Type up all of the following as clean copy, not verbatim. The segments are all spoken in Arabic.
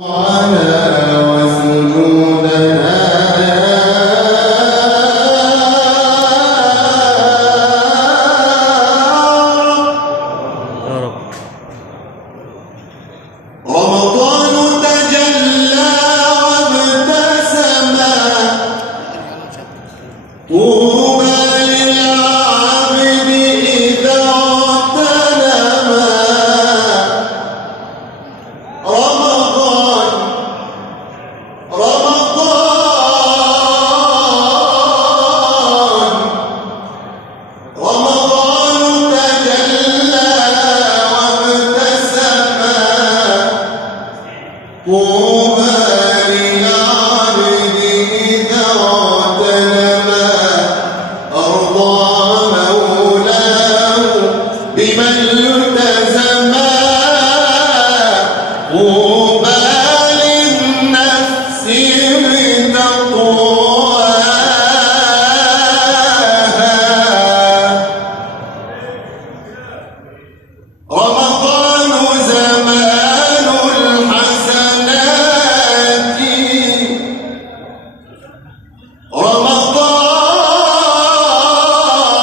على وسجودنا يا رب. رمضان تجلى وابتسم طوبى للعابد إذا اغتنم رمضان تجلى وابتسم طوبى للعابد إذا اغتنم أرضى مولاه بمن التزم طوبى للنفس بتقواها رمضان زمان الحسنات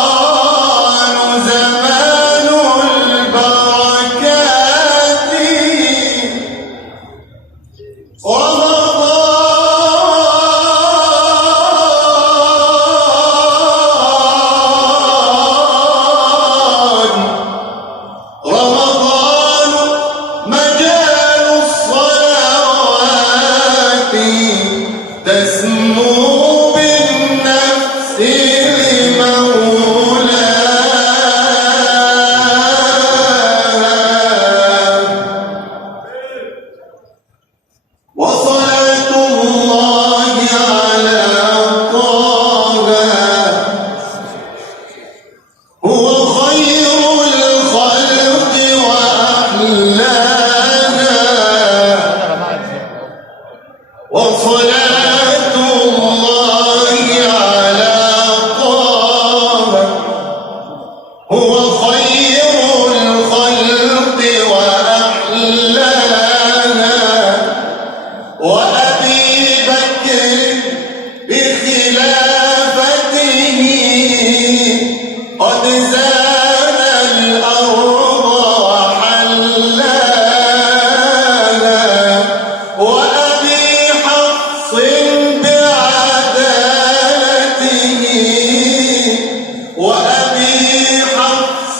رمضان زمان البركات رمضان مجال الصلوات تسمو بالنفس لمولاها وصلاة الله على طه هو خير الخلق وأحلاها وصلاة الله على طه هو خير الخلق وأحلاها وأبي بكر بخلافته قد زاد الأرض وحلاها وأبي حفص بعدالته وأبي حفص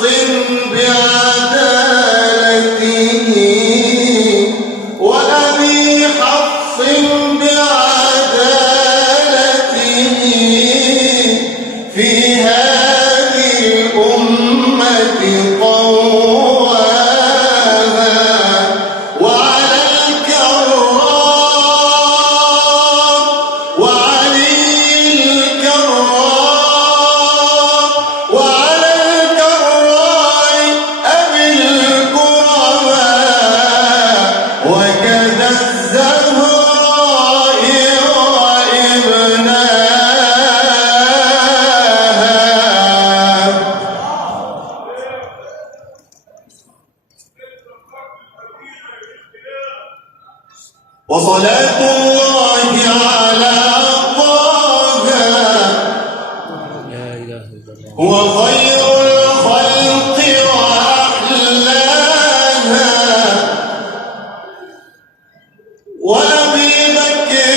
بعدالته وأبي حفص بعدالته في هذه الأمة قواها وعلى الكرام وعلي الكرام وعلى الكرام أبي الكرماء وكذا الزهراء وابناها وصلاة الله على طه هو خير الخلق وأحلاها وأبي بكر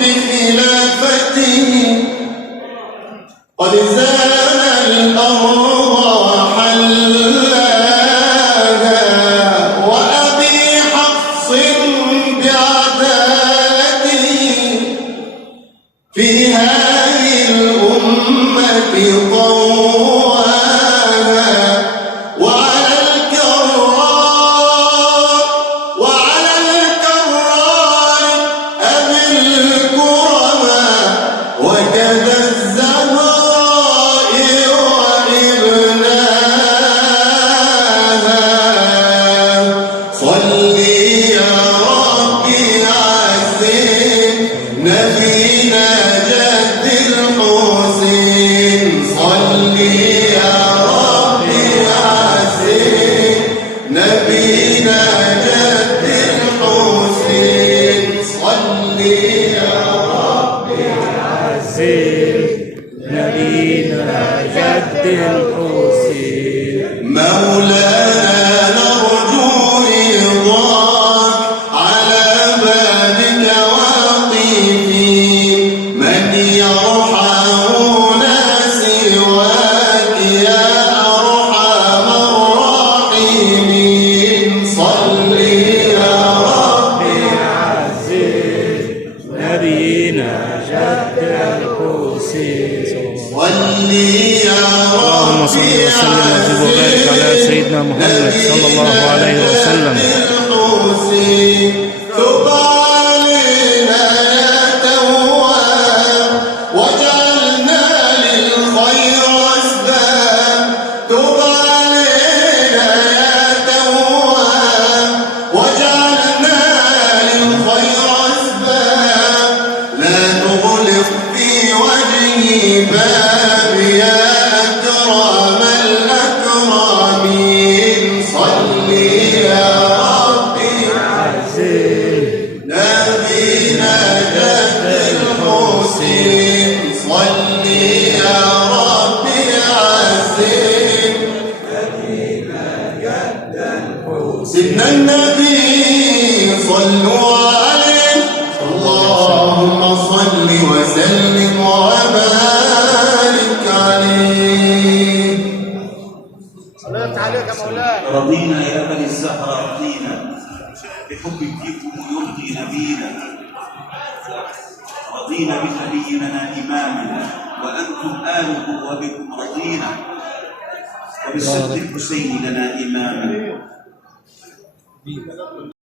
بخلافته قد زان الأرض وحلاها وأبي حفص بعدالته في هذه الأمة قواها وعلى الكرام وعلى الكرام أبي الكرماء وكذا الزهراء وابناها صل يا اللهم صل وسلم وزد وبارك على سيدنا محمد صلى الله عليه وسلم. تب علينا يا تواب واجعلنا للخير أسباب. تب علينا يا تواب واجعلنا للخير أسباب. لا تغلق في وجهي باب يا أكرم الأكرمين. صل يا ربي نبينا جد الحسين. صل يا ربي عزيز سيدنا النبي صلوا عليه. اللهم صل وسلم وبارك عليه. صليت عليك يا مولاي. رضينا يا بني الزهرة رضينا بحب فيكم يرضي نبينا. رضينا بالنبي لنا إماما وأنتم آله وبكم رضينا. وبالسد الحسين لنا إماما.